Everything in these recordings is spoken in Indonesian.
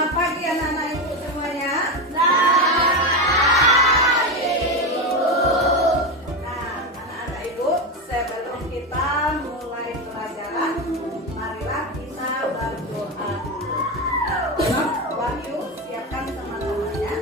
Selamat pagi anak-anak ibu semuanya. Nah, anak-anak ibu, sebelum kita mulai pelajaran, marilah kita berdoa dulu. Wahyu, siapkan teman-temannya.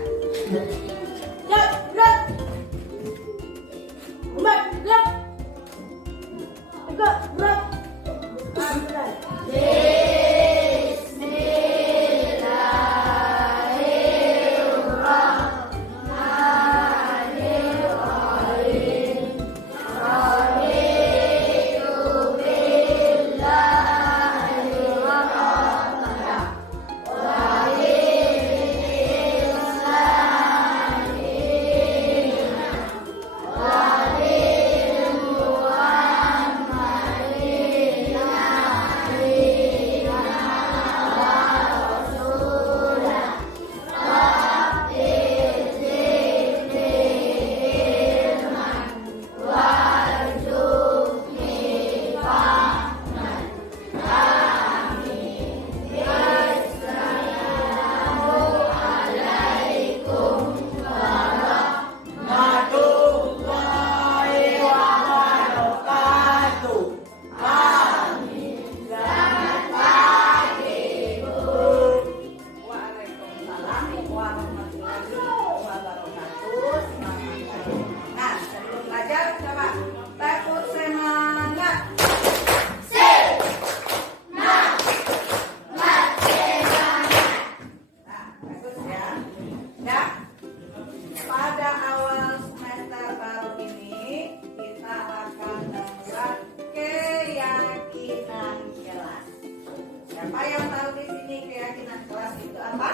Siapa yang tahu di sini keyakinan kelas itu apa?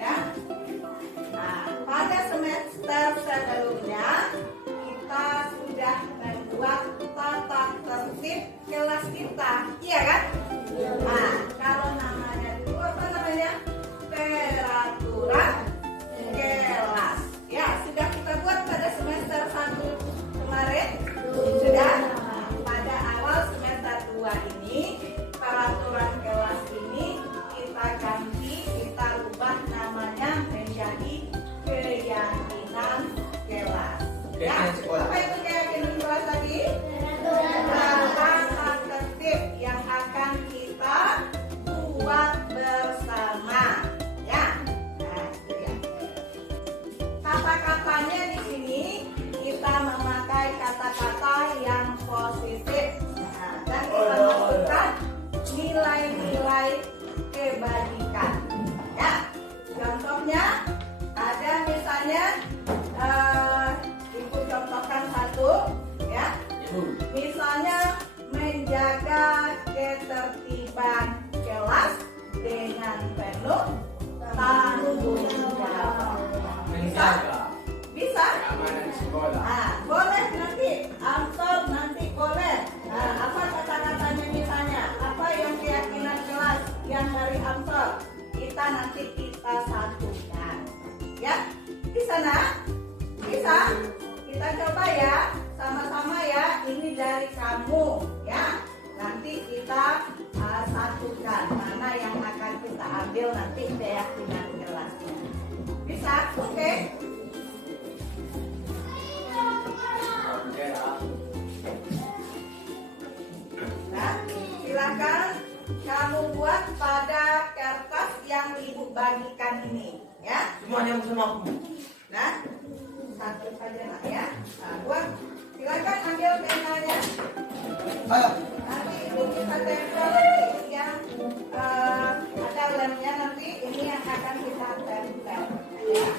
Ya. Nah, pada semester sebelumnya kita sudah membuat tata tertib kelas kita, iya kan? Nah, kalau namanya itu apa namanya? Peraturan kelas. Ya, sudah kita buat pada semester 1 kemarin. Sudah. Nah, pada awal semester 2 ini peraturan kelas ini kita ganti, kita rubah namanya menjadi keyakinan kelas. Ya, apa itu keyakinan kelas tadi? Tata tertib yang akan kita buat bersama. Ya, nah itu ya. Kata-katanya di sini kita memakai kata-kata yang positif. Nah, dan kita masukkan nilai-nilai kebajikan. Ya, contohnya ada misalnya ibu contohkan satu, ya. Misalnya menjaga ketertiban kelas dengan penuh tanggung jawab. Bisa? Bisa? Nah, boleh nanti answer nanti boleh. Nah, apa kata-katanya misalnya? Apa yang keyakinan kelas yang dari answer? Nanti kita satukan. Ya, bisa nak? Bisa? Kita coba ya, sama-sama ya. Ini dari kamu, ya. Nanti kita satukan mana yang akan kita ambil nanti keyakinan kelasnya. Bisa? Oke? Nah, silakan kamu buat pada kertas yang ibu bagikan ini, ya. Semuanya bersama aku. Nah, satu saja nak ya. Nah, buat. Silakan ambil penanya. Ayo. Nanti ibu kita tempel yang ada lemnya nanti. Ini yang akan kita tempel. Ya.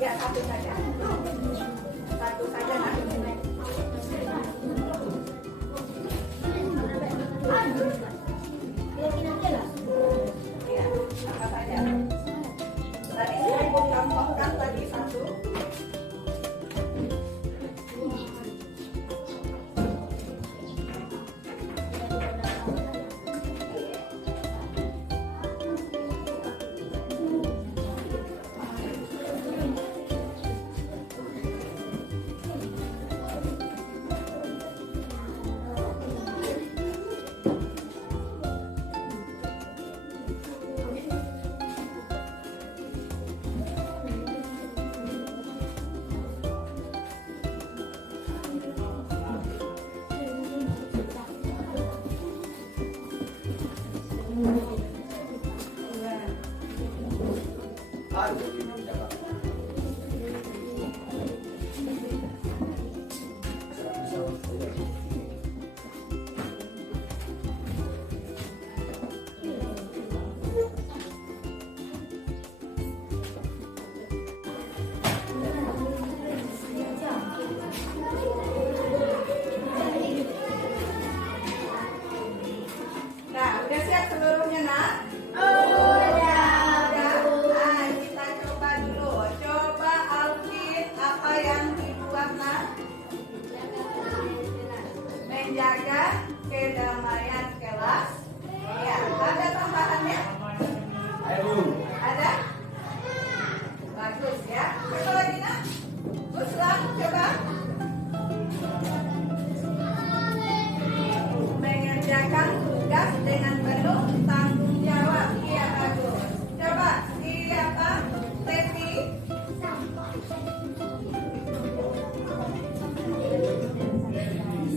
Ya, satu saja. Satu saja nak. Iya, apa saja. Tadi saya mau contohkan tadi satu. Nah, udah siap seluruhnya nak? Nah, kita coba dulu. Coba Alvin, apa yang dibuat nak? Menjaga kedamaian kelas. Ya, ada tambahannya? Ada? Bagus ya. Coba lagi nak? Guslan, coba. Mengerjakan tugas dengan penuh tanggung jawab. Iya, bagus. Coba siapa? Tepi.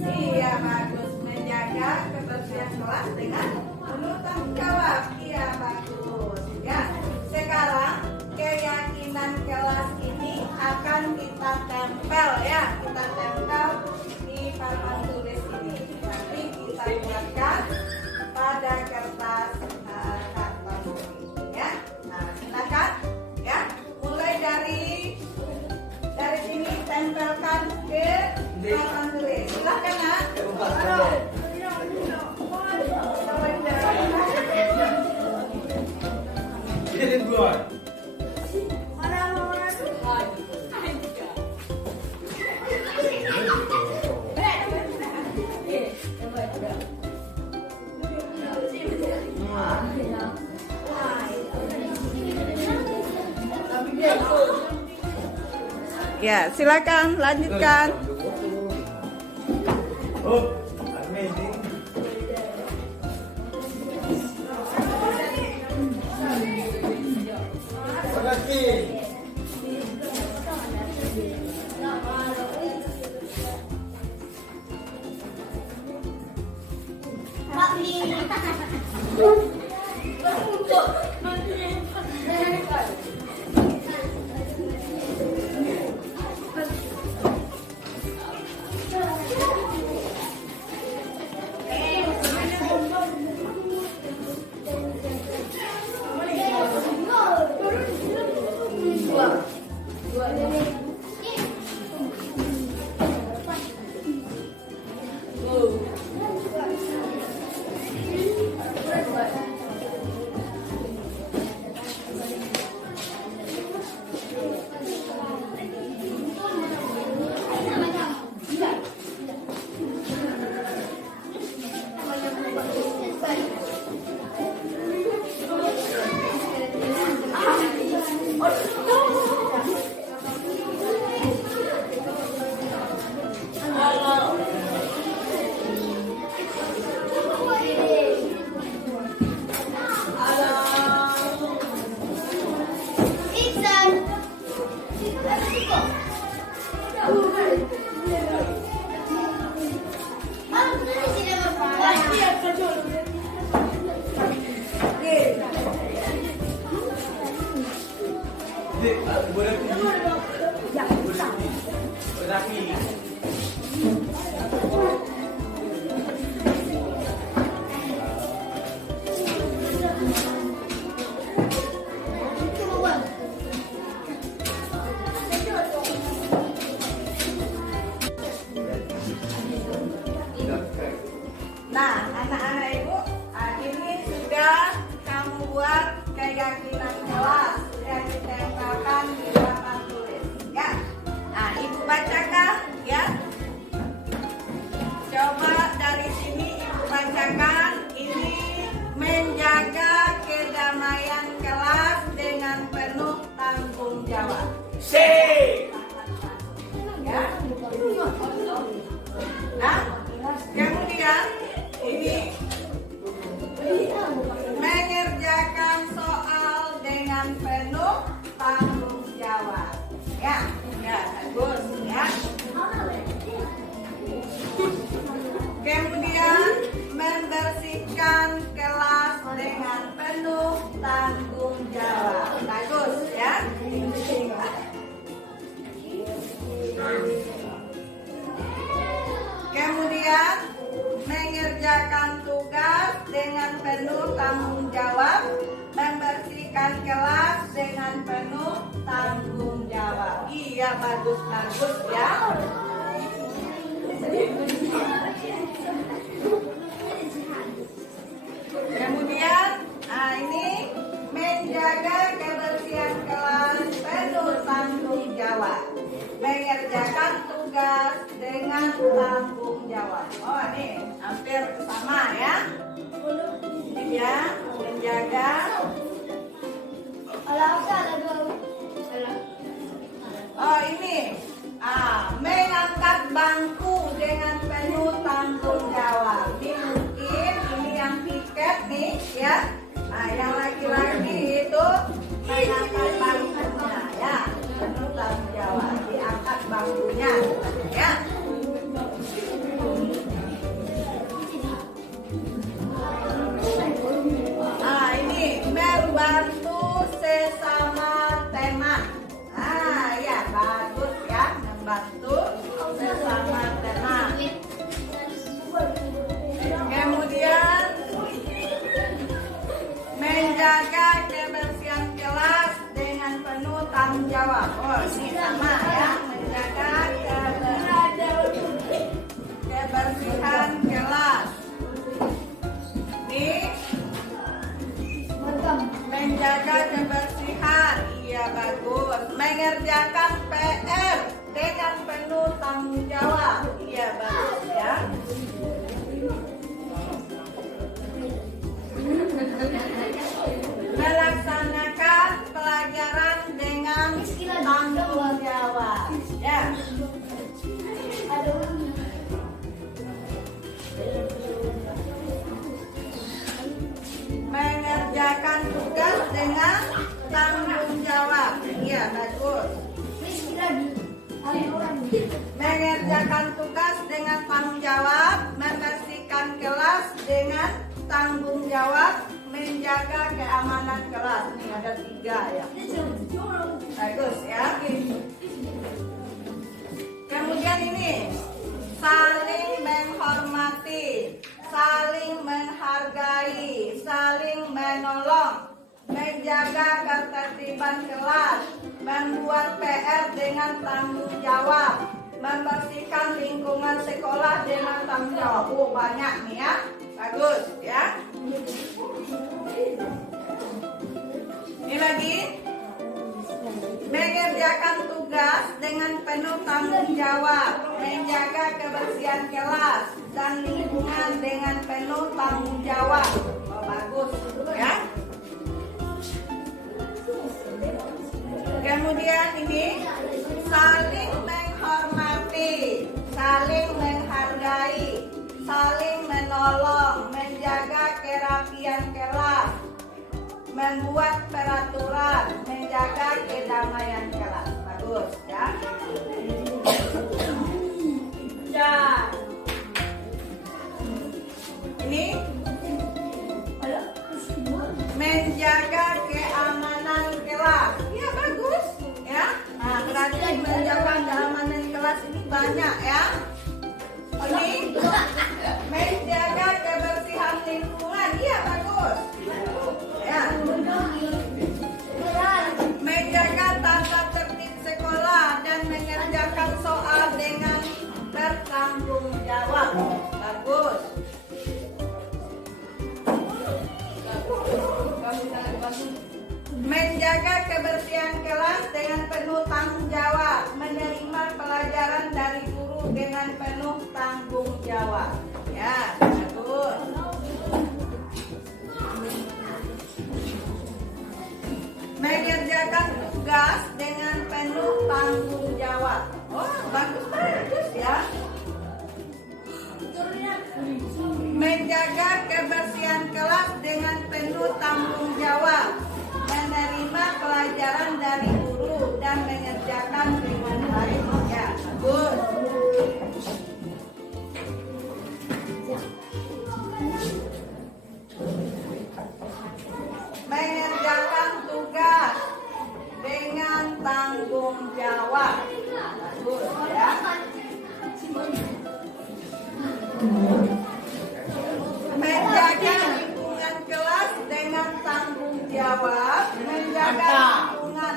Iya, bagus. Menjaga kebersihan kelas dengan penuh tanggung jawab. Iya, bagus. Ya, sekarang keyakinan kelas ini akan kita tempel ya. Kita tempel di papan tulis ini. Nanti kita buatkan pada kertas karton ya. Nah, silakan ya. Mulai dari sini tempelkan ke papan tulis. Silakan nak. Ini buat. Ya, silakan lanjutkan. Oh, amazing. Terima kasih. dengan penuh tanggung jawab. Iya, bagus ya. Kemudian, ini menjaga kebersihan kelas penuh tanggung jawab. Mengerjakan tugas dengan tanggung jawab. Oh, ini hampir sama ya. Ini ya, menjaga. Oh, ini. Mengangkat bangku dengan penuh tanggung jawab. Ini mungkin ini yang tiket nih ya. Nah, yang laki-laki itu mengangkat bangkunya ya. Penuh tanggung jawab. Diangkat bangkunya ya. Ini membantu sesama teman. Ya bagus ya, membantu sesama teman. Kemudian menjaga kebersihan kelas dengan penuh tanggung jawab. Oh, ini sama ya, menjaga kebersihan kelas. Ini menjaga kebersihan, iya bagus. Mengerjakan PR dengan penuh tanggung jawab, iya bagus ya. Melaksanakan pelajaran dengan tanggung jawab, ya. Mengerjakan tugas dengan tanggung jawab. Iya, bagus. Mengerjakan tugas dengan tanggung jawab, membersihkan kelas dengan tanggung jawab, menjaga keamanan kelas. Ini ada 3 ya. Bagus ya. Kemudian ini saling menghormati, saling menghargai, saling menolong, menjaga ketertiban kelas, membuat PR dengan tanggung jawab, membersihkan lingkungan sekolah dengan tanggung jawab. Oh, banyak nih ya. Bagus ya. Ini lagi. Mengerjakan tugas dengan penuh tanggung jawab, menjaga kebersihan kelas dan lingkungan dengan penuh tanggung jawab. Oh, bagus ya. Kemudian ini saling menghormati, saling menghargai, saling menolong, menjaga kerapian kelas, membuat peraturan, menjaga kedamaian kelas. Bagus ya. Dan ini menjaga keamanan kelas. Ya bagus ya. Nah, berarti menjaga keamanan kelas ini banyak ya. Ini menjaga kebersihan lingkungan. Iya bagus. Ya. Menjaga tata tertib sekolah dan mengerjakan soal dengan bertanggung jawab. Bagus. Menjaga kebersihan kelas dengan penuh tanggung jawab, menerima pelajaran dari guru dengan penuh tanggung jawab. Ya, bagus. Mengerjakan tugas dengan penuh tanggung jawab. Oh, bagus ya. Menjaga kebersihan kelas dengan penuh tanggung jawab, menerima pelajaran dari guru dan mengerjakan dengan baik. Ya, bagus. Mengerjakan tugas dengan tanggung jawab. Bagus ya. Menjaga lingkungan kelas dengan tanggung jawab, menjaga lingkungan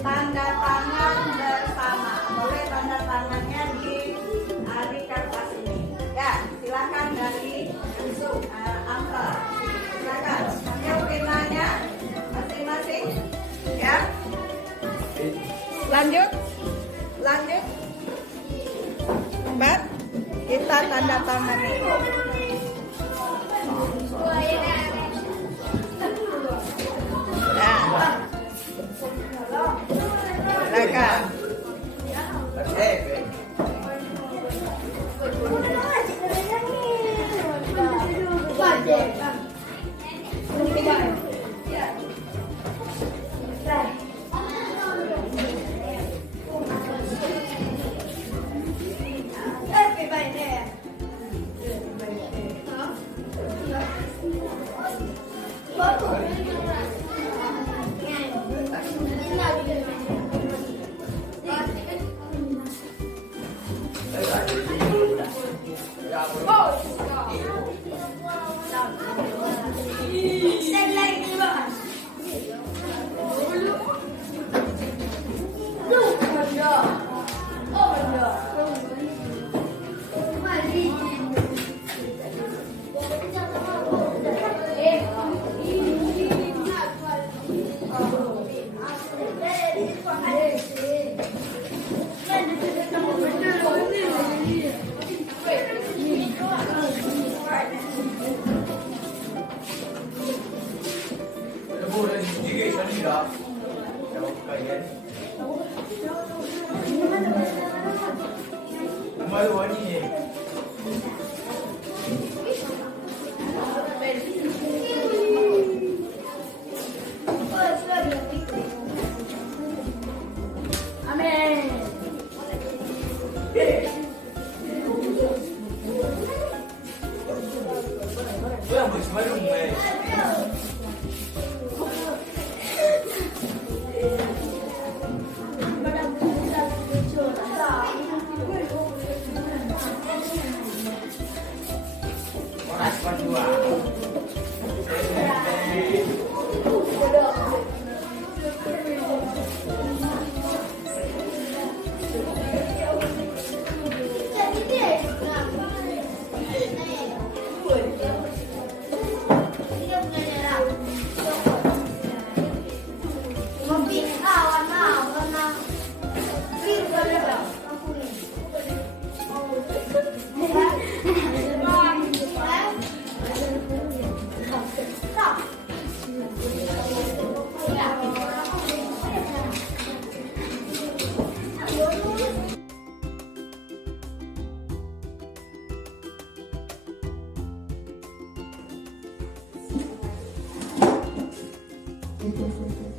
tanda tangan bersama. Boleh tanda tangannya di kertas ini. Ya, silakan dari Angka. Silakan. Ambil penanya masing-masing. Ya. Lanjut. Mbak, kita tanda tangan ini. Ya. Silakan.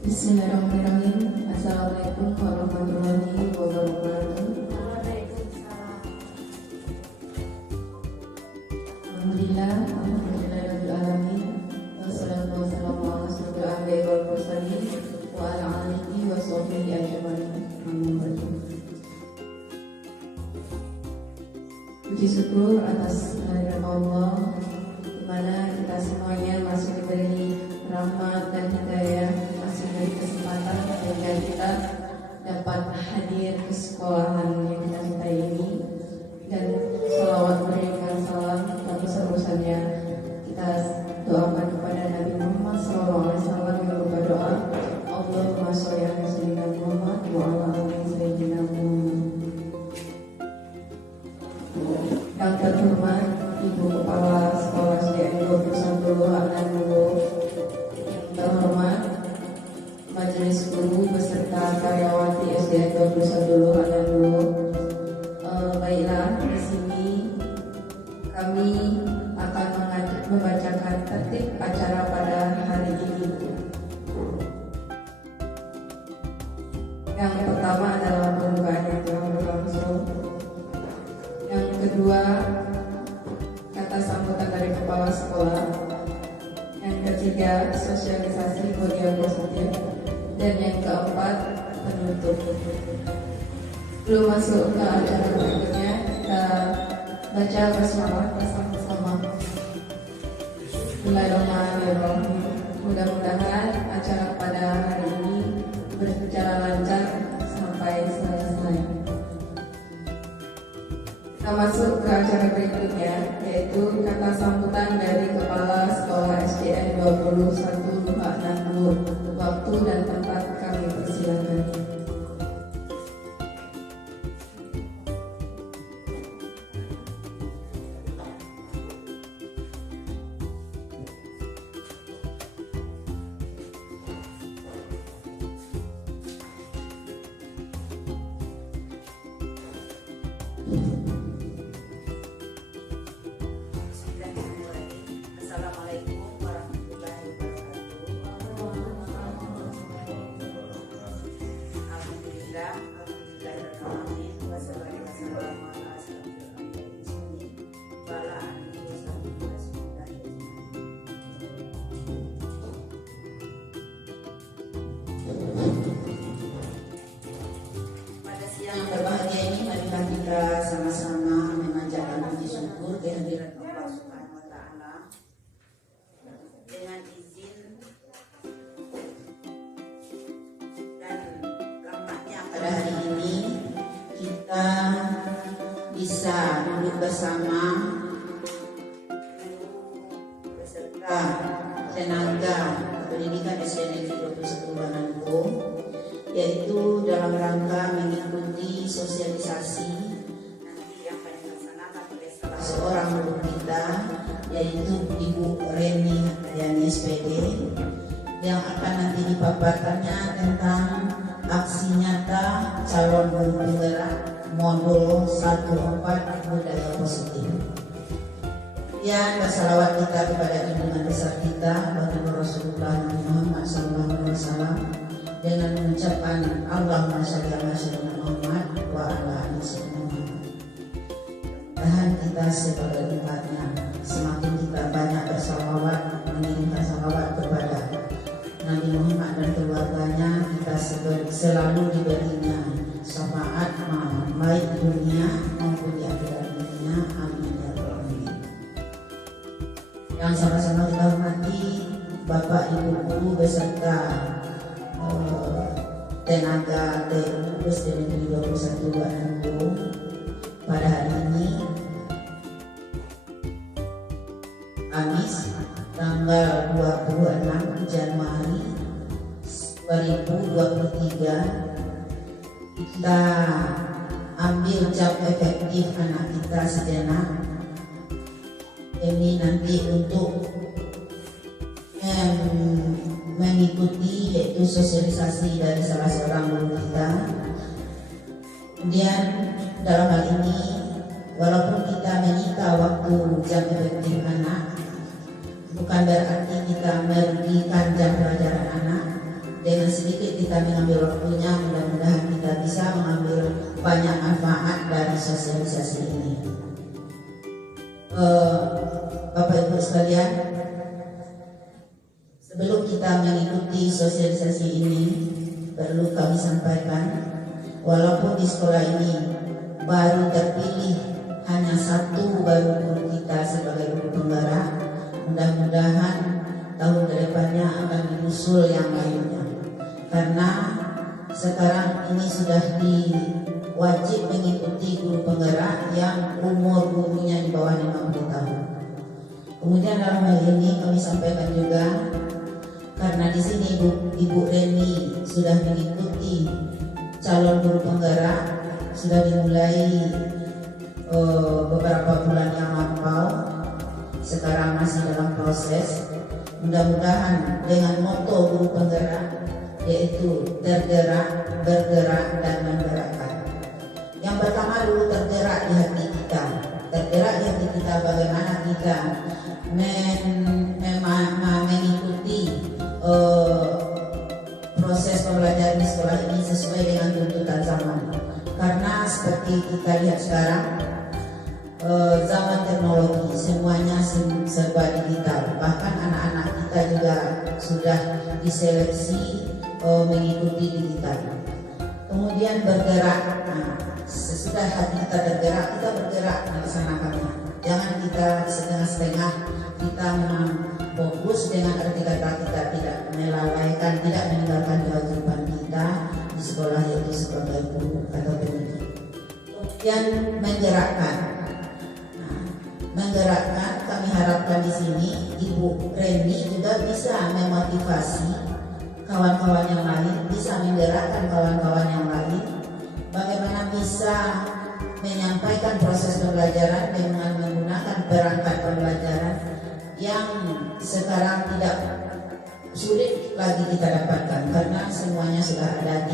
Bismillahirrahmanirrahim. Assalamualaikum warahmatullahi wabarakatuh. Alhamdulillahirrahmanirrahim. Wassalatu wassalamu ala asyrofil anbiya'i wal mursalin wa ala alihi wa sahbihi ajmain. Puji syukur atas kehadiran Allah, di mana kita semuanya masih diberi rahmat dan hidayah, masih diberi kesempatan sehingga kita dapat hadir ke sekolahan yang kita cintai ini. Dan salawat berikan salam tapi seluruhnya kita doakan kepada Nabi Muhammad SAW yang berupa doa Allahumma sholli ala sayyidina Muhammad wa ala ali sayyidina Muhammad. Yang terhormat Ibu Kepala Sekolah SDN 21 Ananulu, terhormat Majelis Guru beserta karyawati SDN 21 Ananulu. Baiklah, di sini kami akan membacakan tertib acara pada hari ini. Yang pertama adalah pembukaan yang telah berlangsung. Yang kedua, kata sambutan dari kepala sekolah. Yang ketiga, sosialisasi body positif. Dan yang keempat, penutup. Sebelum masuk ke acara berikutnya, kita baca basmalah bersama-sama. Bismillahirrahmanirrahim. Mudah-mudahan acara pada hari ini berbicara lancar sampai selesai. Kita masuk ke acara berikutnya, yaitu kata sambutan dari Kepala Sekolah SDN 21 Luhak Nur. Waktu dan tempat kami persilakan. Assalamualaikum warahmatullahi wabarakatuh. Alhamdulillah, alhamdulillahirrahmanirrahim. Wassalatu wassalamu ala asyrofil anbiya'i wa ala alihi wa sahbihi ajma'in. Pada siang yang berbahagia ini, marilah kita sama-sama memanjatkan puji syukur kehadirat Allah Subhanahu wa Ta'ala. Dengan izin dan rahmatnya pada hari ini kita bisa duduk bersama beserta tenaga pendidikan SDN 21 Banangko, yaitu dalam rangka mengikuti sosialisasi nanti yang akan dilaksanakan oleh salah seorang guru kita, yaitu Ibu Reni Handayani SPD, yang akan nanti dipaparkannya tentang aksi nyata calon guru penggerak modul 14 budaya positif. Kemudian bersalawat kita kepada junjungan besar kita Baginda Rasulullah Muhammad SAW dengan mengucapkan Allahumma shalli ala sayyidina Muhammad wa ala ali sayyidina Muhammad. Tahan kita sebagai umatnya, semakin kita banyak bersalawat, mengirimkan salawat kepada Nabi Muhammad dan keluarganya, kita selalu diberinya syafaat baik dunia maupun di akhirat dunia. Amin ya rabbal alamin. Yang sama-sama kita hormati Bapak Ibu guru beserta tenaga TU SDN 21 Banangko, pada hari ini Kamis tanggal 26 Januari 2023, kita ambil cap efektif anak kita sejenak. Ini nanti untuk mengikuti yaitu sosialisasi dari salah seorang guru kita. Kemudian dalam hal ini, walaupun kita menyita waktu jam efektif anak, bukan berarti kita merugikan jam pelajaran anak. Dengan sedikit kita mengambil waktunya, mudah-mudahan kita bisa mengambil banyak manfaat dari sosialisasi ini. Bapak Ibu sekalian, sebelum kita mengikuti sosialisasi ini, perlu kami sampaikan, walaupun di sekolah ini baru terpilih hanya satu baru guru kita sebagai guru penggerak, mudah-mudahan tahun depannya akan diusul yang lainnya. Karena sekarang ini sudah wajib mengikuti guru penggerak yang umur gurunya di bawah 50 tahun. Kemudian dalam hal ini kami sampaikan juga, karena di sini Ibu Reni sudah mengikuti calon guru penggerak, sudah dimulai beberapa bulan yang lampau, sekarang masih dalam proses. Mudah-mudahan dengan moto guru penggerak, yaitu tergerak, bergerak, dan menggerakkan. Yang pertama dulu tergerak di hati kita. Tergerak di hati kita bagaimana kita mengikuti proses pembelajaran di sekolah ini sesuai dengan tuntutan zaman. Karena seperti kita lihat sekarang, zaman teknologi semuanya serba digital. Bahkan anak-anak kita juga sudah diseleksi mengikuti digital. Kemudian bergerak. Sesudah hati kita tergerak, kita bergerak melaksanakannya. Jangan kita setengah-setengah. Kita memang fokus dengan arti kata kita tidak melalaikan, tidak meninggalkan kewajiban kita. kita di sekolah, yaitu sebagai guru atau pendidik. Kemudian menggerakkan. Menggerakkan, kami harapkan di sini Ibu Reni juga bisa memotivasi kawan-kawan yang lain, bisa menggerakkan kawan-kawan yang lain, bagaimana bisa menyampaikan proses pembelajaran dengan menggunakan perangkat pembelajaran yang sekarang tidak sulit lagi kita dapatkan karena semuanya sudah ada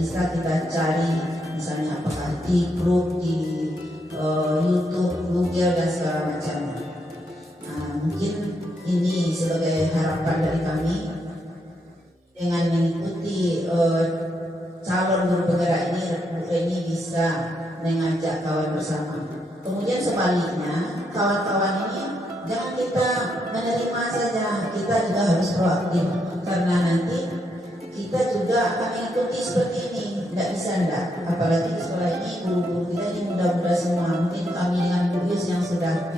bisa kita cari, misalnya apakah di grup, di YouTube, Google dan segala macam. Mungkin ini sebagai harapan dari kami dengan mengikuti calon guru penggerak ini, Bu Reni bisa mengajak kawan bersama. Kemudian sebaliknya, kawan-kawan ini jangan kita menerima saja, kita juga harus proaktif karena nanti kita juga akan mengikuti seperti ini. Tidak bisa enggak, apalagi di sekolah ini guru-guru kita ini muda-muda semua. Mungkin kami dengan Bu Yus yang sudah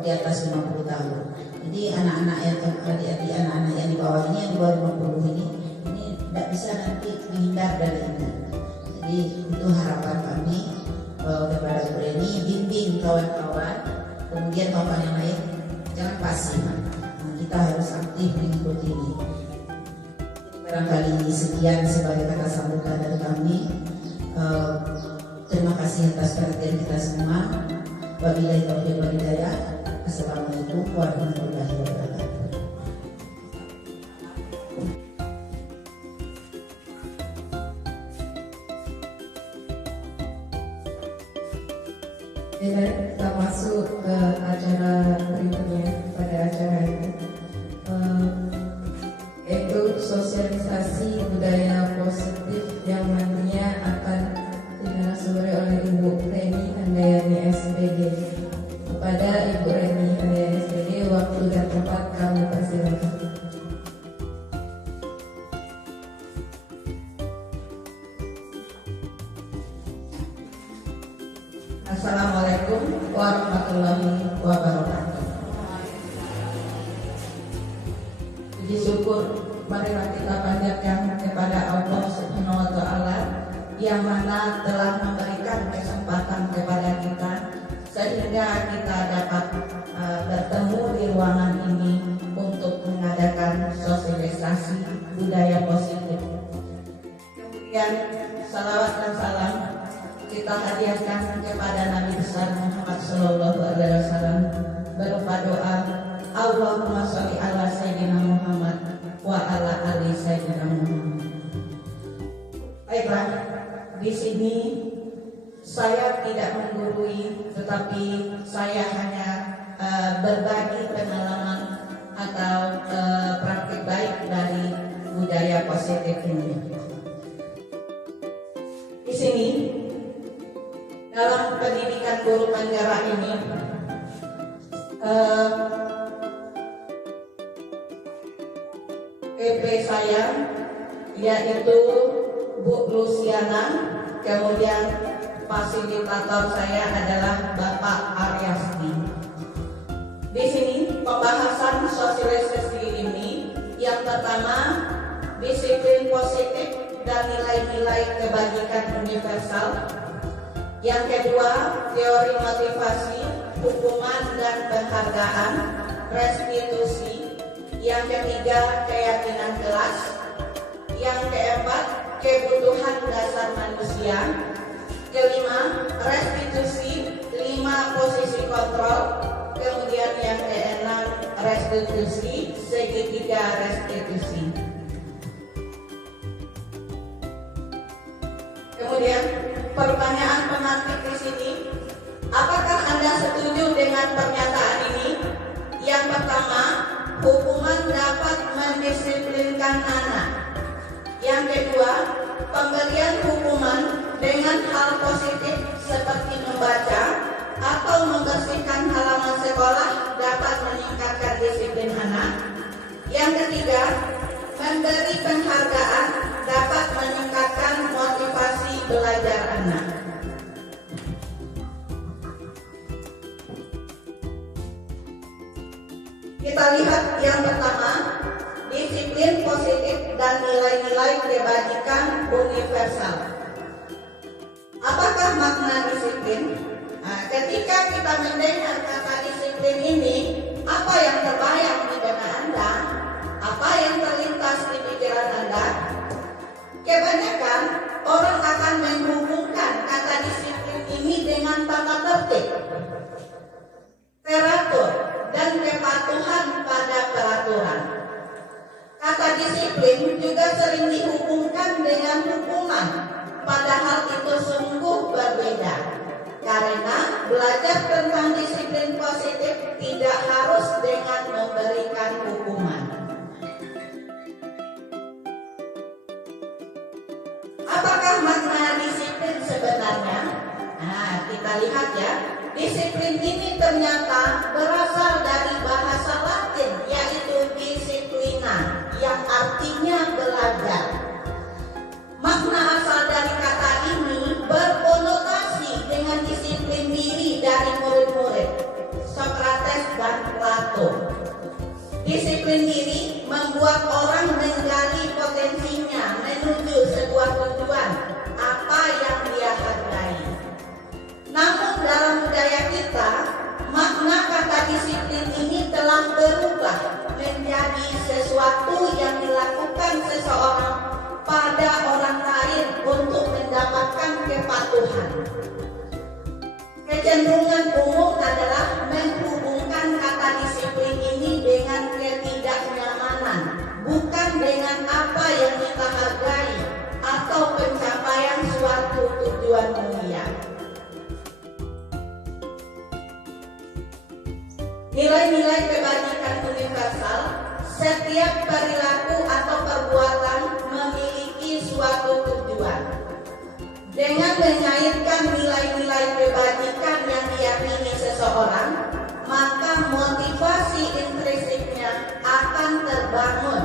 di atas 50 tahun. Jadi anak-anak yang adik-adik, anak-anak yang di bawah ini, yang di bawah 50 ini tidak bisa nanti menghindar dari ini. Jadi itu harapan kami kepada Bu Reni, bimbing kawan-kawan, kemudian kawan yang lain jangan pasif. Kita harus aktif mengikuti ini. Barangkali sekian sebagai kata sambutan dari kami. Terima kasih atas perhatian kita semua. Wabillahi taufiq wal hidayah. Assalamualaikum warahmatullahi wabarakatuh. Kita masuk ke acara berikutnya pada acara ini, yaitu sosialisasi budaya positif yang nantinya akan dinarasumber oleh Ibu Reni Handayani SPG. Kepada Ibu Reni Handayani SPG, waktu dan tempat kami persilakan. Assalamualaikum warahmatullahi wabarakatuh. Puji syukur marilah kita panjatkan kepada Allah Subhanahu wa Ta'ala yang mana telah memberikan kesempatan kepada kita sehingga kita dapat bertemu di ruangan ini untuk mengadakan sosialisasi budaya positif. Kemudian salawat dan salam kita hadiahkan kepada Nabi besar Muhammad Sallallahu Alaihi Wasallam berupa doa Allahumma sholli ala Sayyidina Muhammad wa ala ali Sayyidina Muhammad. Baiklah, di sini saya tidak menggurui, tetapi saya hanya berbagi pengalaman atau praktik baik dari budaya positif ini. Di sini dalam pendidikan guru penggerak ini PP saya yaitu Bu Luciana, kemudian fasilitator saya adalah Bapak Aryasti. Di sini pembahasan sosialisasi ini yang pertama disiplin positif dan nilai-nilai kebajikan universal. Yang kedua, teori motivasi, hukuman dan penghargaan, restitusi. Yang ketiga, keyakinan kelas. Yang keempat, kebutuhan dasar manusia. Kelima, restitusi, 5 posisi kontrol. Kemudian yang keenam, restitusi, segitiga restitusi. Kemudian pertanyaan pemantik di sini, apakah Anda setuju dengan pernyataan ini? Yang pertama, hukuman dapat mendisiplinkan anak. Yang kedua, pemberian hukuman dengan hal positif seperti membaca atau membersihkan halaman sekolah dapat meningkatkan disiplin anak. Yang ketiga, memberi penghargaan dapat meningkatkan motivasi belajar anak. Kita lihat yang pertama, disiplin positif dan nilai-nilai kebajikan universal. Apakah makna disiplin? Nah, ketika kita mendengar kata disiplin ini, apa yang terbayang di benak Anda? Apa yang terlintas di pikiran Anda? Kebanyakan orang akan menghubungkan kata disiplin ini dengan tata tertib, teratur, dan kepatuhan pada peraturan. Kata disiplin juga sering dihubungkan dengan hukuman, padahal itu sungguh berbeda. Karena belajar tentang disiplin positif tidak harus dengan memberikan hukuman. Apakah makna disiplin sebenarnya? Nah, kita lihat ya. Disiplin ini ternyata berasal dari bahasa Latin, yaitu disiplina, yang artinya belajar. Makna asal dari kata ini berkonotasi dengan disiplin diri dari murid-murid Sokrates dan Plato. Disiplin diri membuat orang menggali potensinya menuju sebuah tujuan apa yang dia hargai. Namun dalam budaya kita, makna kata disiplin ini telah berubah menjadi sesuatu yang dilakukan seseorang pada orang lain untuk mendapatkan kepatuhan. Kecenderungan umum adalah menghubungkan kata disiplin ini dengan ketidaknyamanan, bukan dengan apa yang kita hargai atau pencapaian suatu tujuan mulia. Nilai-nilai kebajikan universal, setiap perilaku atau perbuatan memiliki suatu tujuan. Dengan mengaitkan nilai-nilai kebajikan yang diyakini seseorang, maka motivasi intrinsiknya akan terbangun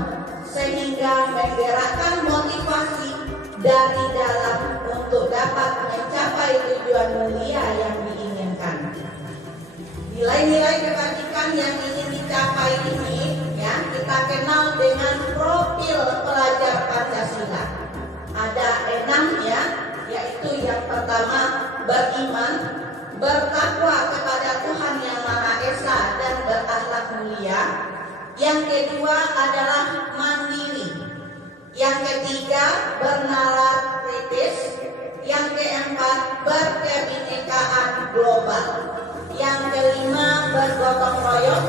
sehingga menggerakkan motivasi dari dalam untuk dapat mencapai tujuan mulia yang diinginkan. Nilai-nilai kebajikan yang ingin dicapai ini ya kita kenal dengan profil pelajar Pancasila. Ada 6 ya, yaitu yang pertama beriman, bertakwa kepada Tuhan Yang Maha Esa dan berakhlak mulia. Yang kedua adalah mandiri. Yang ketiga bernalar kritis. Yang keempat berkebinekaan global. Yang kelima bergotong royong,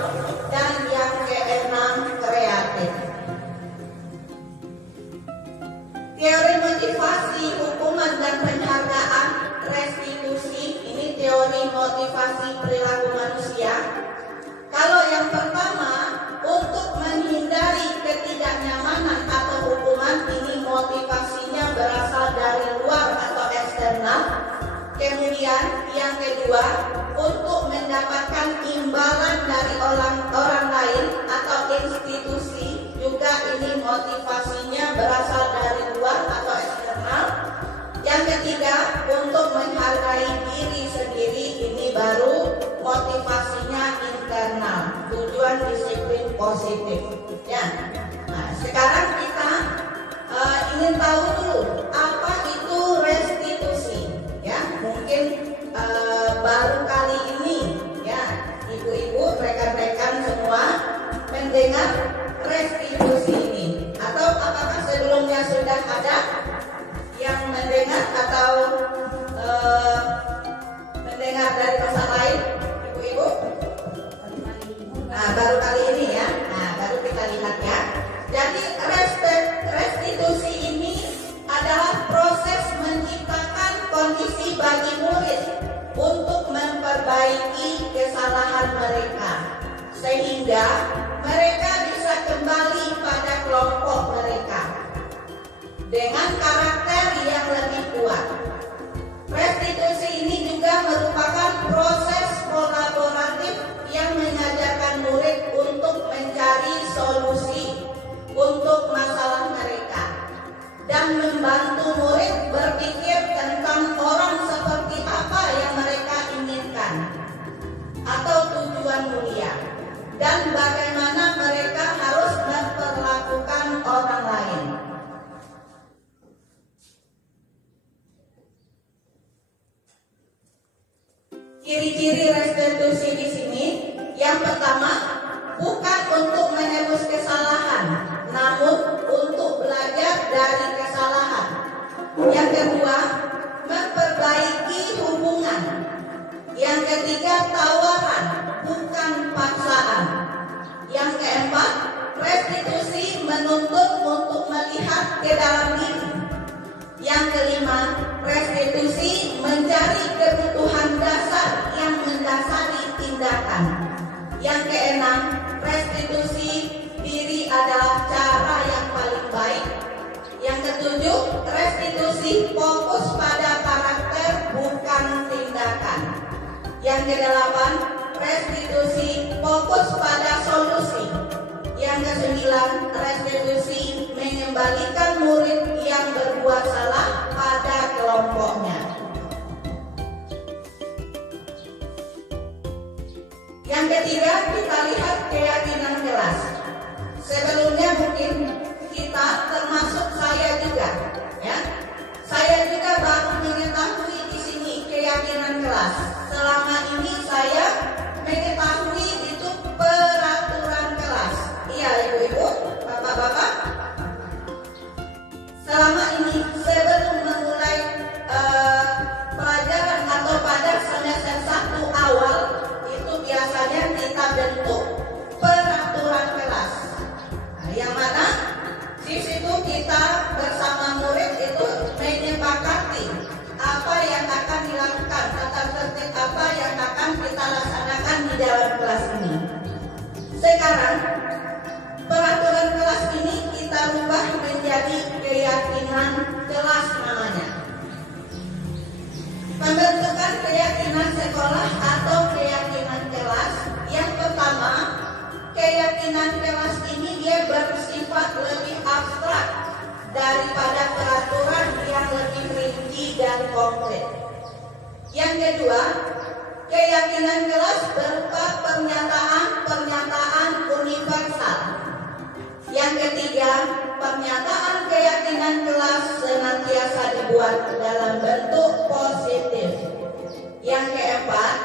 dan yang keenam kreatif. Teori motivasi, hukuman dan penghargaan, restitusi, ini teori motivasi perilaku manusia. Kalau yang pertama, untuk menghindari ketidaknyamanan atau hukuman, ini motivasinya berasal dari luar atau eksternal. Kemudian yang kedua, untuk mendapatkan imbalan dari orang lain atau institusi, juga ini motivasinya berasal dari luar atau eksternal. Yang ketiga, untuk menghargai diri sendiri, ini baru motivasinya internal, tujuan disiplin positif. Ya. Nah, sekarang kita ingin tahu dulu apa itu restitusi. Ya, mungkin baru kali ini ya ibu-ibu, rekan-rekan semua mendengar restitusi ini, atau apakah sebelumnya sudah ada yang mendengar atau mendengar dari masa lain, ibu-ibu? Nah, baru kali ini ya. Nah, baru kita lihat ya. Jadi restitusi ini adalah proses menciptakan kondisi bagi murid untuk memperbaiki kesalahan mereka, sehingga mereka bisa kembali pada kelompok mereka dengan karakter yang lebih kuat. Restitusi ini juga merupakan proses kolaboratif yang mengajarkan murid untuk mencari solusi untuk masalah mereka dan membantu murid berpikir tentang orang seperti apa yang mereka inginkan atau tujuan mulia, dan bagaimana mereka harus memperlakukan orang lain. Ciri-ciri restitusi di sini, yang pertama, bukan untuk menebus kesalahan, namun untuk belajar dari kesalahan. Yang kedua, memperbaiki hubungan. Yang ketiga, tawaran, bukan paksaan. Yang keempat, restitusi menuntut untuk melihat ke dalam diri. Yang kelima, restitusi mencari kebutuhan dasar yang mendasari tindakan. Yang keenam, restitusi diri adalah cara yang paling baik. Yang ketujuh, restitusi fokus pada karakter bukan tindakan. Yang kedelapan, restitusi fokus pada solusi. Yang kesembilan, restitusi mengembalikan murid yang berbuat salah pada kelompoknya. Yang ketiga, kita lihat keyakinan kelas. Sebelumnya mungkin kita, termasuk saya juga, ya. Saya juga baru mengetahui di sini keyakinan kelas. Selama ini saya mengetahui itu peraturan kelas. Iya, ibu-ibu, bapak-bapak. Selama ini sebelum memulai pelajaran atau pada semester 1 awal, itu biasanya kita bentuk peraturan kelas. Nah, yang mana di situ kita bersama murid itu menyepakati apa yang akan dilakukan, tata tertib apa yang akan kita laksanakan di dalam kelas ini. Sekarang peraturan kelas ini kita ubah menjadi keyakinan kelas namanya. Pembentukan keyakinan sekolah atau keyakinan kelas. Yang pertama, keyakinan kelas ini dia bersifat lebih abstrak daripada peraturan yang lebih rinci dan konkret. Yang kedua, keyakinan kelas berupa pernyataan universal. Yang ketiga, pernyataan keyakinan kelas senantiasa dibuat dalam bentuk positif. Yang keempat,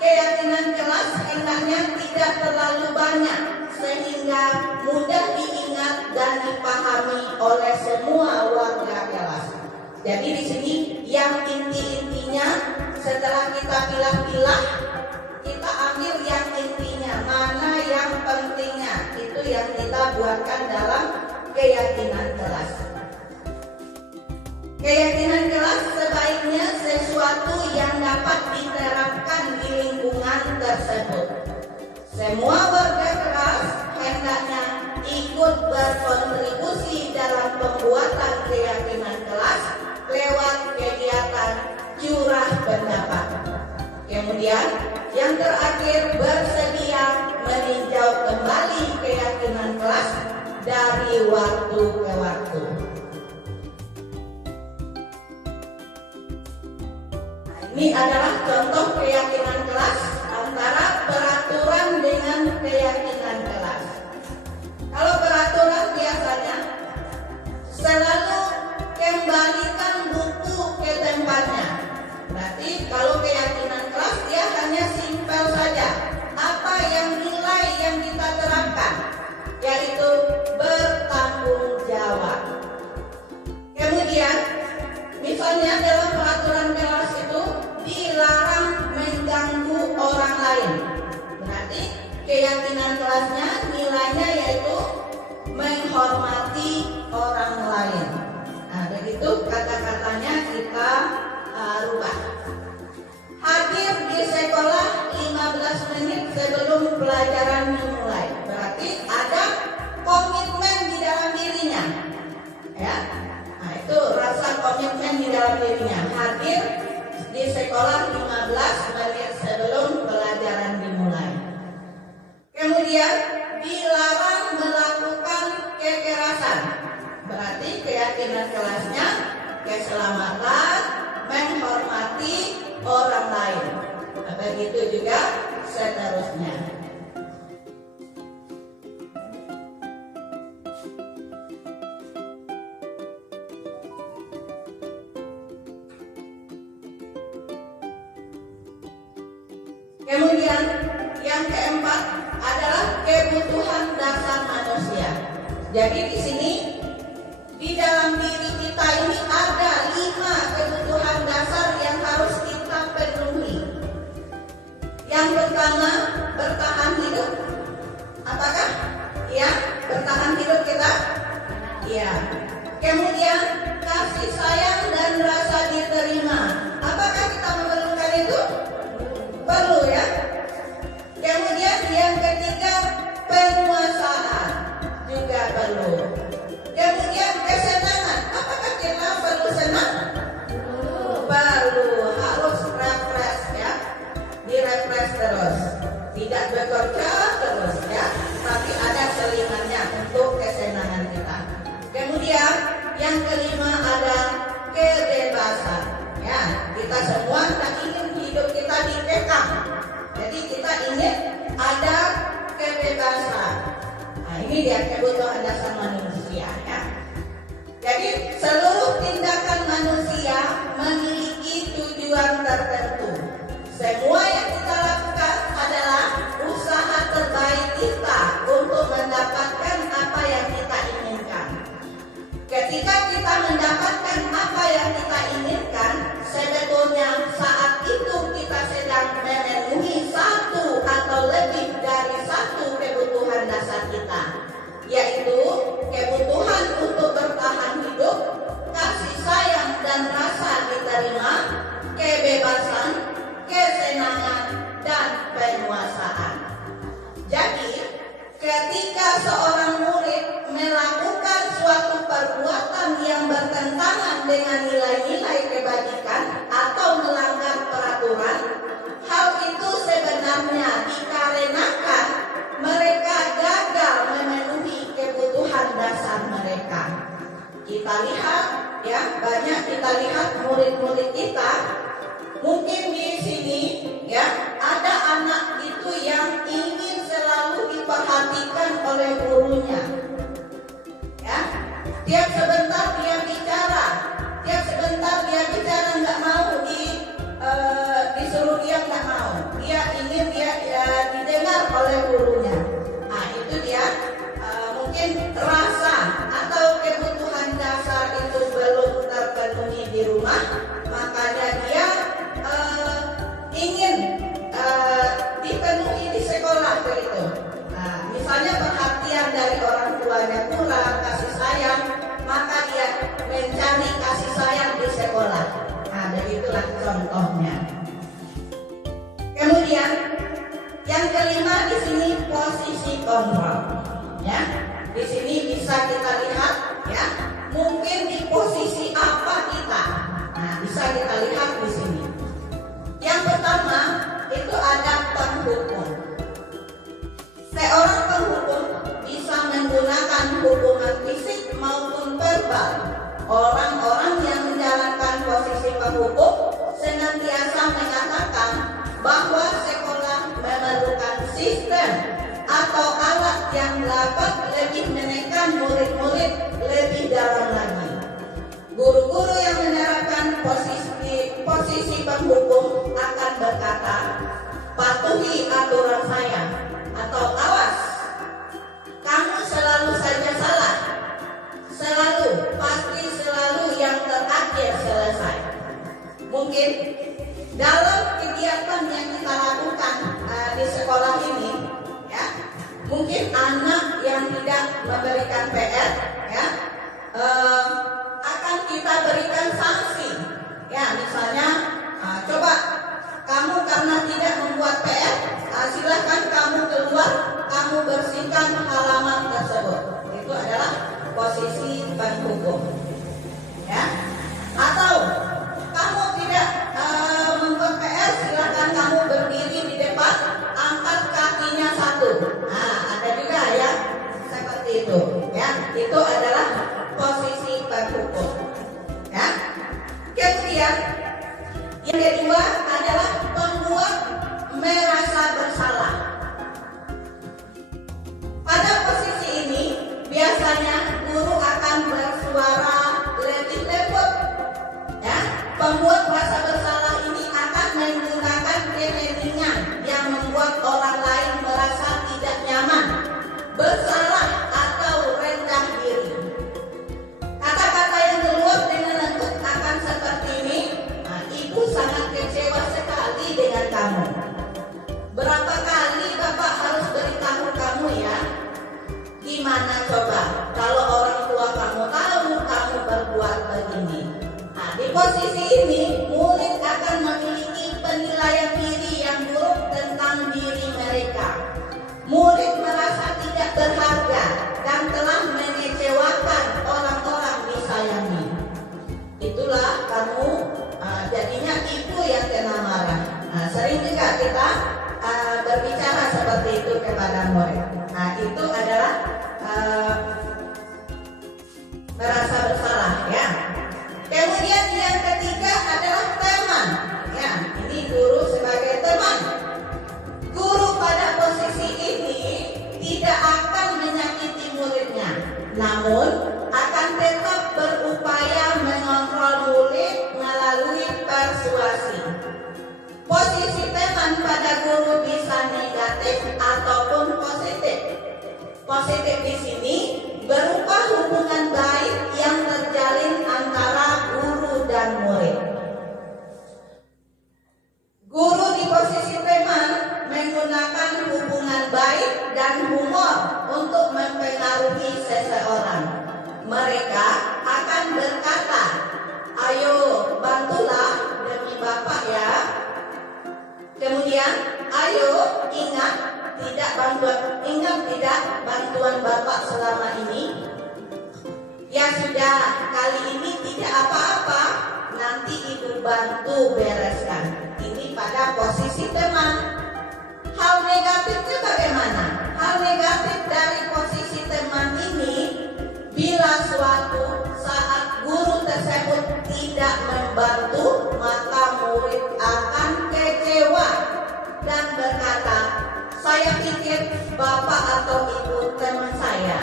keyakinan kelas hendaknya tidak terlalu banyak sehingga mudah diingat dan dipahami oleh semua warga kelas. Jadi di sini yang inti-intinya setelah kita pilah-pilah, kita ambil yang intinya, mana yang pentingnya, itu yang kita buatkan dalam keyakinan kelas. Keyakinan kelas sebaiknya sesuatu yang dapat diterapkan di lingkungan tersebut. Semua warga kelas hendaknya ikut berkontribusi dalam pembuatan keyakinan kelas lewat kegiatan curah pendapat. Kemudian yang terakhir, bersedia meninjau kembali keyakinan kelas dari waktu ke waktu. Ini adalah contoh keyakinan kelas antara peraturan dengan keyakinan kelas. Kalau peraturan biasanya selalu kembalikan buku ke tempatnya. Berarti kalau keyakinan kelas dia hanya simpel saja. Apa yang nilai yang kita terapkan, yaitu bertanggung jawab. Kemudian misalnya dalam peraturan kelas itu dilarang mengganggu orang lain. Berarti keyakinan kelasnya nilainya yaitu menghormati orang lain. Nah, begitu kata-katanya kita rubah. Hadir di sekolah 15 menit sebelum pelajaran dimulai. Berarti ada komitmen di dalam dirinya. Ya. Nah, itu rasa komitmen di dalam dirinya. Hadir di sekolah 15 menit sebelum pelajaran dimulai. Kemudian dilarang melakukan kekerasan. Berarti keyakinan kelasnya keselamatan, menghormati orang lain. Begitu juga seterusnya. Kemudian yang keempat adalah kebutuhan dasar manusia. Jadi di sini di dalam diri kita ini ada 5 kebutuhan dasar yang harus kita penuhi. Yang pertama, bertahan hidup. Apakah? Ya, bertahan hidup kita? Ya. Kemudian kasih sayang dan rasa diterima. Apakah kita memerlukan itu? Perlu ya. Kemudian yang ketiga, penguasaan juga perlu. Kemudian kesenangan. Apakah kita perlu senang? Perlu. Harus refresh ya. Direfresh terus. Tidak bekerja terus ya. Tapi ada selingannya untuk kesenangan kita. Kemudian yang kelima ada kebebasan. Ya, kita semua tak ingin hidup kita dikekang. Jadi kita ingin ada kebebasan. Nah, ini dia kebutuhan dasar manusia ya. Jadi seluruh tindakan manusia memiliki tujuan tertentu. Semua yang kita lakukan adalah usaha terbaik kita untuk mendapatkan apa yang kita inginkan. Ketika kita mendapatkan apa yang kita inginkan, sebetulnya saat itu kita sedang memenuhi satu atau lebih dari satu kebutuhan dasar kita, yaitu kebutuhan untuk bertahan hidup, kasih sayang dan rasa diterima, kebebasan, kesenangan, dan penguasaan. Jadi, ketika seorang murid melakukan suatu perbuatan yang bertentangan dengan nilai-nilai kebajikan atau melanggar peraturan, hal itu sebenarnya dikarenakan mereka gagal memenuhi kebutuhan dasar mereka. Kita lihat ya, banyak kita lihat murid-murid kita. Mungkin di sini ya ada anak itu yang ingin selalu diperhatikan oleh gurunya. Ya, tiap sebentar dia bicara, nggak mau disuruh dia nggak mau. Dia ingin didengar oleh gurunya. Nah itu dia mungkin rasa atau kebutuhan dasar itu belum terpenuhi di rumah, makanya dia ingin dipenuhi di sekolah begitu. Nah, misalnya perhatian dari orang tuanya kurang, kasih sayang, maka dia mencari kasih sayang di sekolah. Nah, begitulah contohnya. Kemudian yang kelima di sini posisi kontrol. Ya, di sini bisa kita lihat ya, mungkin di posisi apa kita. Nah, bisa kita lihat di sini. Yang pertama itu ada penghukum. Seorang penghukum bisa menggunakan hukuman fisik maupun verbal. Orang-orang yang menjalankan posisi penghukum senantiasa mengatakan bahwa sekolah memerlukan sistem atau alat yang dapat lebih menekan murid-murid lebih dalam lagi. Guru-guru yang menerapkan posisi penghukum akan berkata, patuhi aturan saya, atau awas, kamu selalu saja salah, pasti selalu yang terakhir selesai. Mungkin dalam kegiatan yang kita lakukan di sekolah ini, ya, mungkin anak yang tidak memberikan PR, ya, akan kita berikan sanksi. Ya, misalnya, coba kamu karena tidak membuat PR, silahkan kamu keluar, kamu bersihkan halaman tersebut. Itu adalah posisi penghukum. Ya, atau kamu tidak membuat PR, silahkan kamu berdiri di depan, angkat kakinya satu. Nah, ada juga ya seperti itu. Ya, itu adalah posisi penghukum. Ya. Kemudian yang kedua adalah membuat merasa bersalah. Pada posisi ini biasanya guru akan bersuara lebih lembut. Ya, pembuat rasa bersalah ini akan menggunakan keheningan yang positif di sini berupa hubungan baik yang terjalin antara guru dan murid. Guru di posisi teman menggunakan hubungan baik dan humor untuk mempengaruhi seseorang. Mereka akan berkata, ayo bantulah demi Bapak ya. Kemudian, ayo ingat tidak bantuan Bapak selama ini. Ya sudah, kali ini tidak apa-apa, nanti Ibu bantu bereskan. Ini pada posisi teman. Hal negatifnya bagaimana? Hal negatif dari posisi teman ini, bila suatu saat guru tersebut tidak membantu, maka murid akan kecewa dan berkata, saya pikir Bapak atau Ibu teman saya.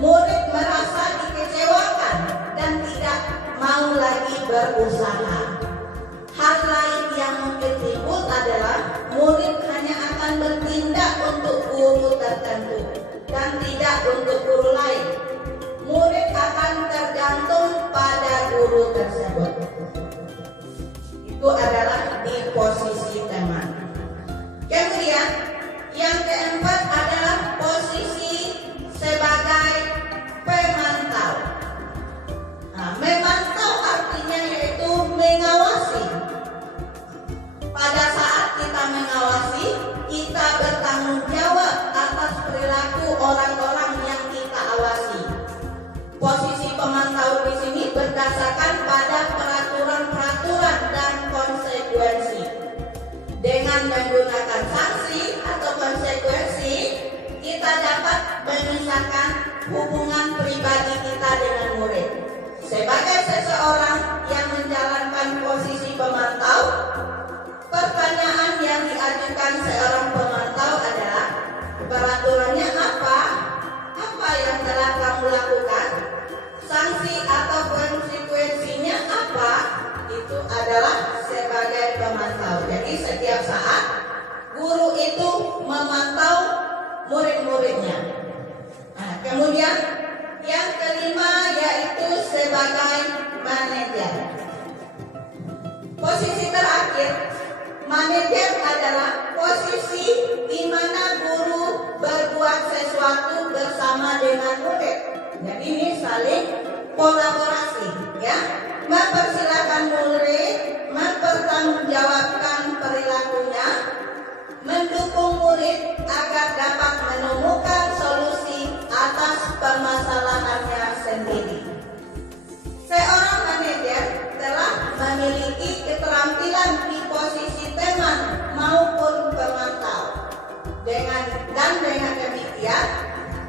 Murid merasa dikecewakan dan tidak mau lagi berusaha. Hal lain yang mungkin timbul adalah murid hanya akan bertindak untuk guru tertentu dan tidak untuk guru lain. Murid akan tergantung pada guru tersebut. Itu adalah di posisi teman. Kemudian yang keempat adalah posisi sebagai pemantau. Nah, memantau artinya yaitu mengawasi. Pada saat kita mengawasi, kita bertanggung jawab atas perilaku orang-orang yang kita awasi. Posisi pemantau di sini berdasarkan pada peraturan-peraturan dan konsekuensi. Dengan menggunakan sanksi atau konsekuensi, kita dapat memisahkan hubungan pribadi kita dengan murid. Sebagai seseorang yang menjalankan posisi pemantau, pertanyaan yang diajukan seorang pemantau adalah, peraturannya apa? Apa yang telah kamu lakukan? Sanksi atau konsekuensinya apa? Itu adalah sebagai pemantau. Jadi setiap saat guru itu memantau murid-muridnya. Nah, kemudian yang kelima yaitu sebagai manajer. Posisi terakhir, manajer adalah posisi di mana guru berbuat sesuatu bersama dengan murid. Jadi ini saling kolaborasi, ya. Mempersilahkan murid mempertanggungjawabkan perilakunya, mendukung murid agar dapat menemukan solusi atas permasalahannya sendiri. Seorang manajer telah memiliki keterampilan di posisi teman maupun pemantau. Dengan demikian,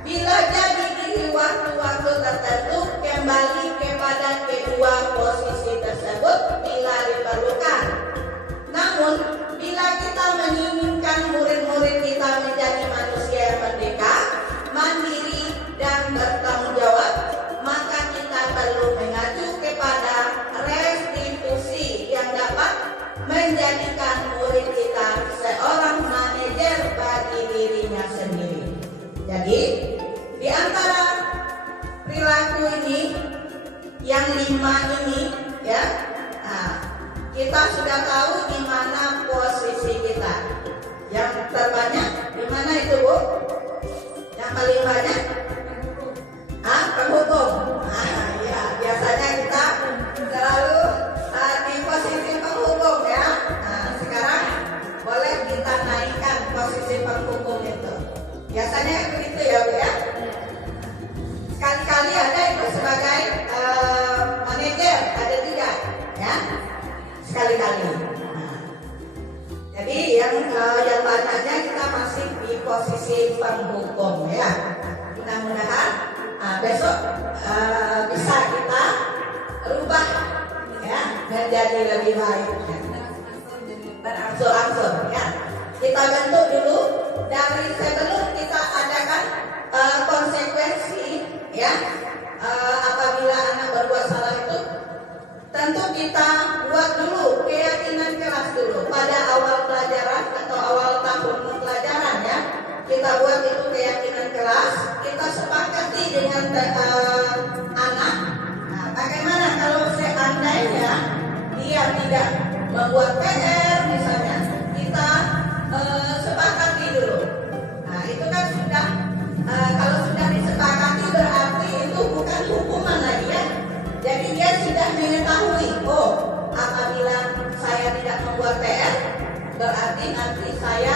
bila jadi di waktu-waktu tertentu kembali kepada kedua posisi tersebut bila diperlukan. Namun, bila kita menginginkan murid-murid kita menjadi manusia yang merdeka, mandiri, dan bertanggung jawab, maka kita perlu mengacu kepada restitusi yang dapat menjadikan murid kita seorang manajer bagi dirinya sendiri. Jadi, di antara perilaku ini, yang 5 ini, ya, kita sudah tahu di mana posisi kita. Yang terbanyak di mana itu, Bu? Yang paling banyak? Penghukum. Ya, biasanya kita selalu di posisi penghukum, ya. Sekarang boleh kita naikkan posisi penghukum itu. Biasanya begitu ya, Bu, ya. Sekali-kali ada itu sebagai manajer, ada juga, ya. Sekali-kali. Jadi yang banyaknya kita masih di posisi penghukum, ya. Mudah-mudahan besok bisa kita rubah, ya, menjadi lebih baik, berangsur-angsur, ya. Kita bentuk dulu dari sebelum kita adakan konsekuensi, ya. Apabila anak berbuat salah itu, tentu kita buat dulu keyakinan keras dulu pada awal pelajaran atau awal tahun pelajaran, ya. Kita buat itu keyakinan keras. tidak membuat PR misalnya, kita sepakati dulu. Nah itu kan sudah kalau sudah disepakati berarti itu bukan hukuman lagi ya. Jadi dia sudah mengetahui, oh apabila saya tidak membuat PR berarti nanti saya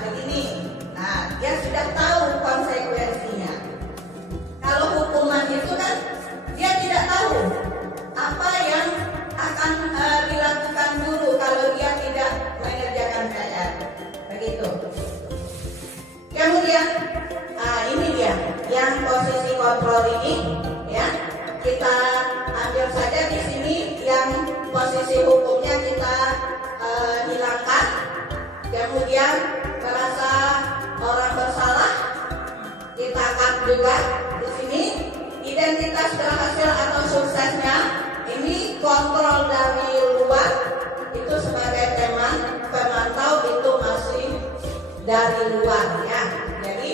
begini. Nah dia sudah tahu konsekuensinya. Kalau hukuman itu kan dia tidak tahu apa yang akan dilakukan guru kalau dia tidak mengerjakan PR. Begitu. Kemudian, ini dia yang posisi kontrol ini, ya kita ambil saja di sini yang posisi hukumnya kita hilangkan. Kemudian merasa orang bersalah kita cut juga di sini. Identitas berhasil atau suksesnya ini kontrol dari luar itu sebagai teman pemantau itu masih dari luar ya. Jadi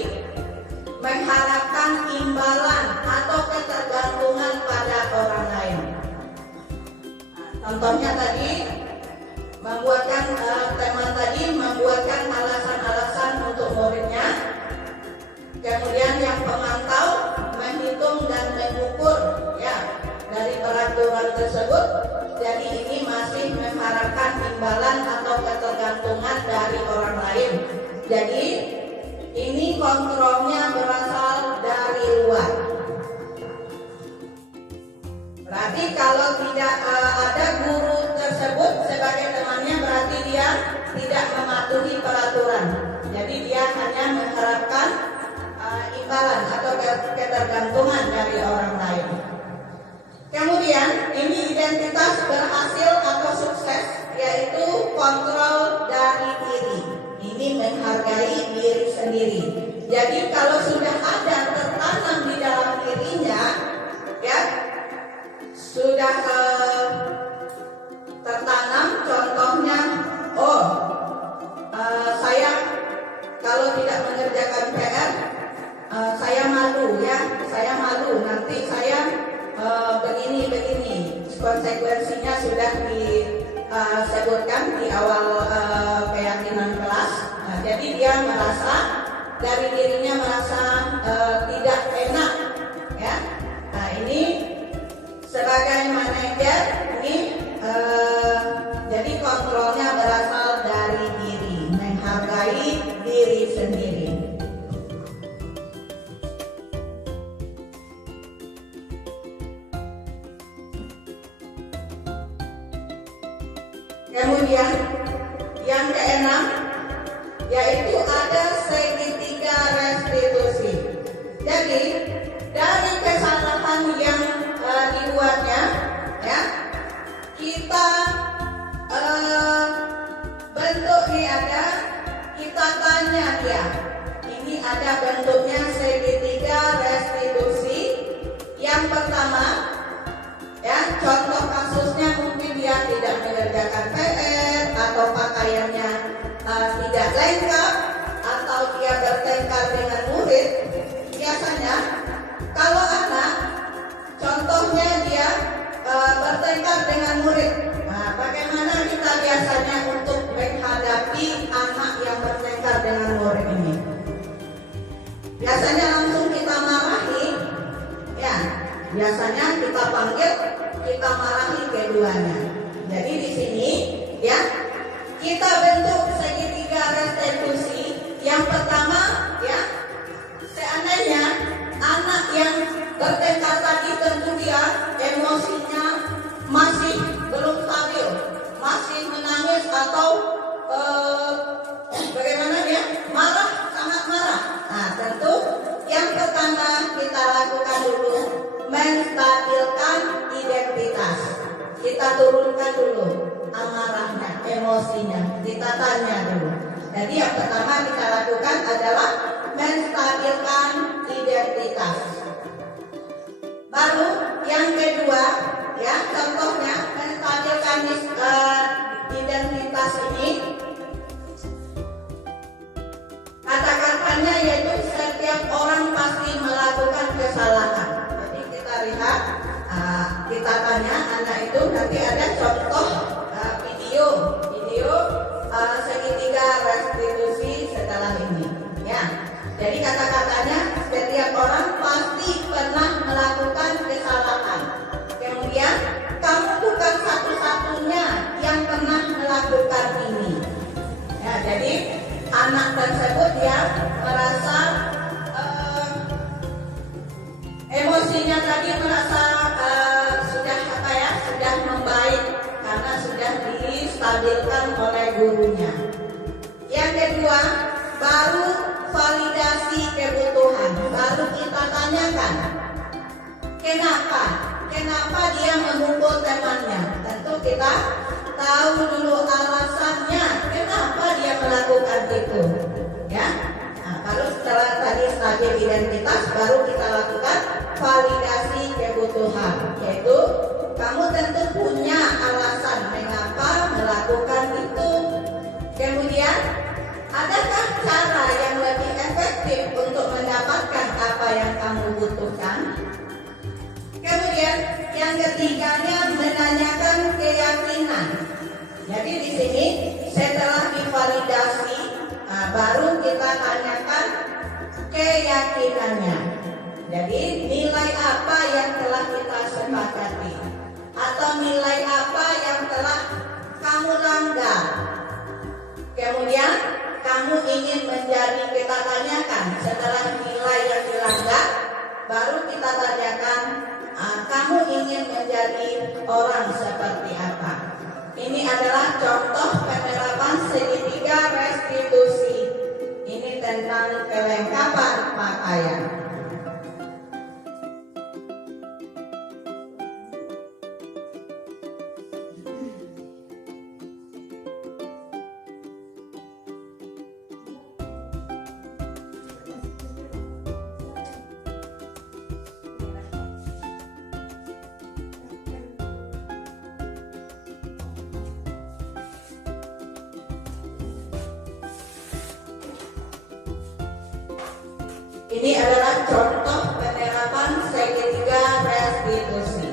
mengharapkan imbalan atau ketergantungan pada orang lain. Contohnya tadi membuatkan teman tadi membuatkan alasan-alasan untuk muridnya. Kemudian yang pemantau menghitung dan mengukur ya dari peraturan tersebut. Jadi ini masih mengharapkan imbalan atau ketergantungan dari orang lain. Jadi ini kontrolnya berasal dari luar. Berarti kalau tidak ada guru tersebut sebagai temannya berarti dia tidak mematuhi peraturan. Jadi dia hanya mengharapkan imbalan atau ketergantungan dari orang lain. Kemudian ini identitas berhasil atau sukses yaitu kontrol dari diri. Ini menghargai diri sendiri. Jadi kalau sudah ada tertanam di dalam dirinya, ya sudah tertanam. Contohnya, saya kalau tidak mengerjakan PR, saya malu ya, saya malu nanti saya begini konsekuensinya sudah disebutkan di awal keyakinan kelas. Jadi dia merasa dari dirinya merasa tidak enak ya. Nah ini sebagai manajer ini jadi kontrolnya berasal dari diri, menghargai diri sendiri. Kemudian yang keenam yaitu ada segitiga restitusi. Jadi dari kesalahan yang dibuatnya, ya kita bentuk ini ada, kita tanya dia. Ini ada bentuknya segitiga restitusi. Yang pertama, ya contoh kasusnya mungkin dia tidak mengerjakan PR atau pakaiannya tidak lengkap atau dia bertengkar dengan murid. Biasanya kalau anak contohnya dia bertengkar dengan murid, nah, bagaimana kita biasanya untuk menghadapi anak yang bertengkar dengan murid ini? Biasanya langsung kita marahi, ya biasanya kita panggil, kita marahi keduanya. Jadi di sini ya kita bentuk segitiga restitusi. Yang pertama ya, seandainya anak yang bertengkar tadi tentu dia emosinya masih belum stabil, masih menangis atau bagaimana dia marah, sangat marah. Nah tentu yang pertama kita lakukan dulu menstabilkan identitas. Kita turunkan dulu amarahnya, emosinya, kita tanya dulu. Jadi yang pertama kita lakukan adalah menstabilkan identitas. Baru yang kedua, ya contohnya menstabilkan identitas ini. Kata-katanya yaitu setiap orang pasti melakukan kesalahan. Jadi kita lihat, kita tanya anak itu nanti ada contoh Jadi anak tersebut dia merasa emosinya tadi merasa sudah membaik karena sudah distabilkan oleh gurunya. Yang kedua, baru validasi kebutuhan, baru kita tanyakan kenapa dia memukul temannya. Tentu kita tahu dulu alasannya kenapa dia melakukan itu, ya. Nah, baru setelah tadi stabil identitas, baru kita lakukan validasi kebutuhan, yaitu kamu tentu punya alasan mengapa melakukan itu. Kemudian, adakah cara yang lebih efektif untuk mendapatkan apa yang kamu butuhkan? Kemudian yang ketiganya menanyakan keyakinan. Jadi di sini setelah divalidasi, baru kita tanyakan keyakinannya. Jadi nilai apa yang telah kita sepakati, atau nilai apa yang telah kamu langgar. Kemudian kamu ingin menjadi, kita tanyakan setelah nilai yang dilanggar, baru kita tanyakan kamu ingin menjadi orang seperti apa. Ini adalah contoh penerapan segitiga restitusi. Ini tentang kelengkapan pakaian. Ini adalah contoh penerapan segitiga restitusi.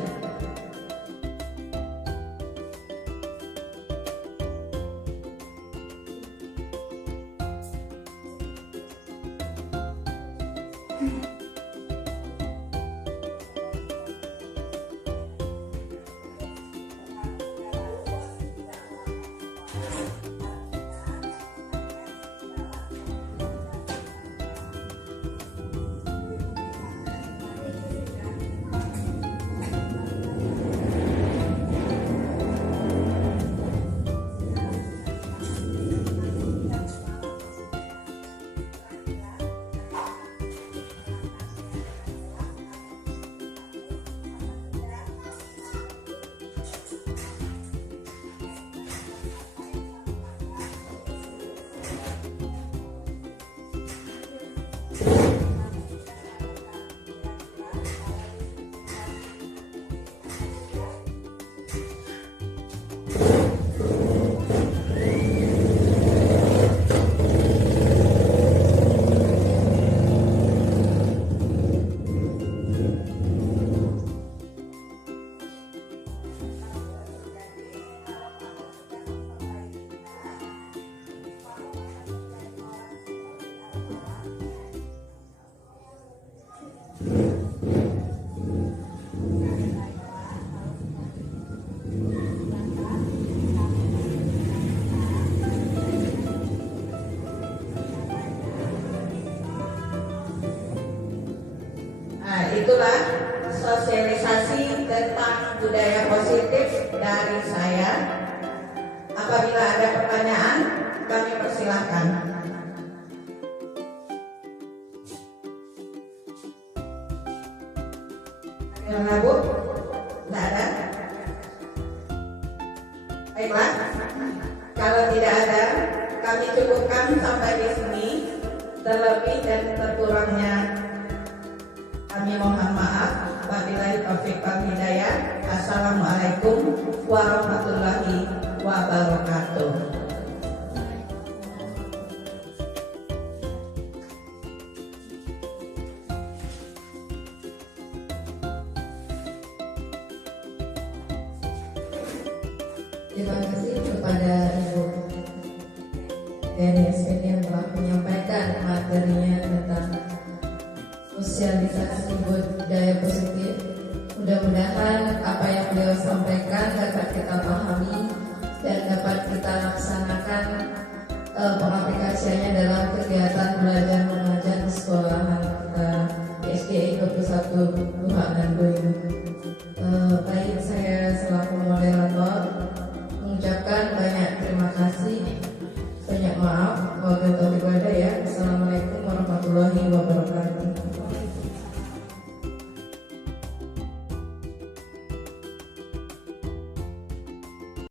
Itulah sosialisasi tentang budaya positif dari saya. Apabila ada pertanyaan, kami persilahkan. Ada Bu? Tidak ada? Baiklah, kalau tidak ada, kami cukupkan sampai di sini. Terlebih dan terkurangnya kami mohon maaf. Wabillahi taufiq wal hidayah. Assalamualaikum warahmatullahi wabarakatuh. Terima kasih kepada Ibu dari SPD yang telah menyampaikan materinya tentang sosialisasi budaya positif. Mudah-mudahan apa yang beliau sampaikan dapat kita pahami dan dapat kita laksanakan pengaplikasiannya dalam kegiatan belajar mengajar di sekolahan kita di SDI 21 Tuhan dan Baik, saya selaku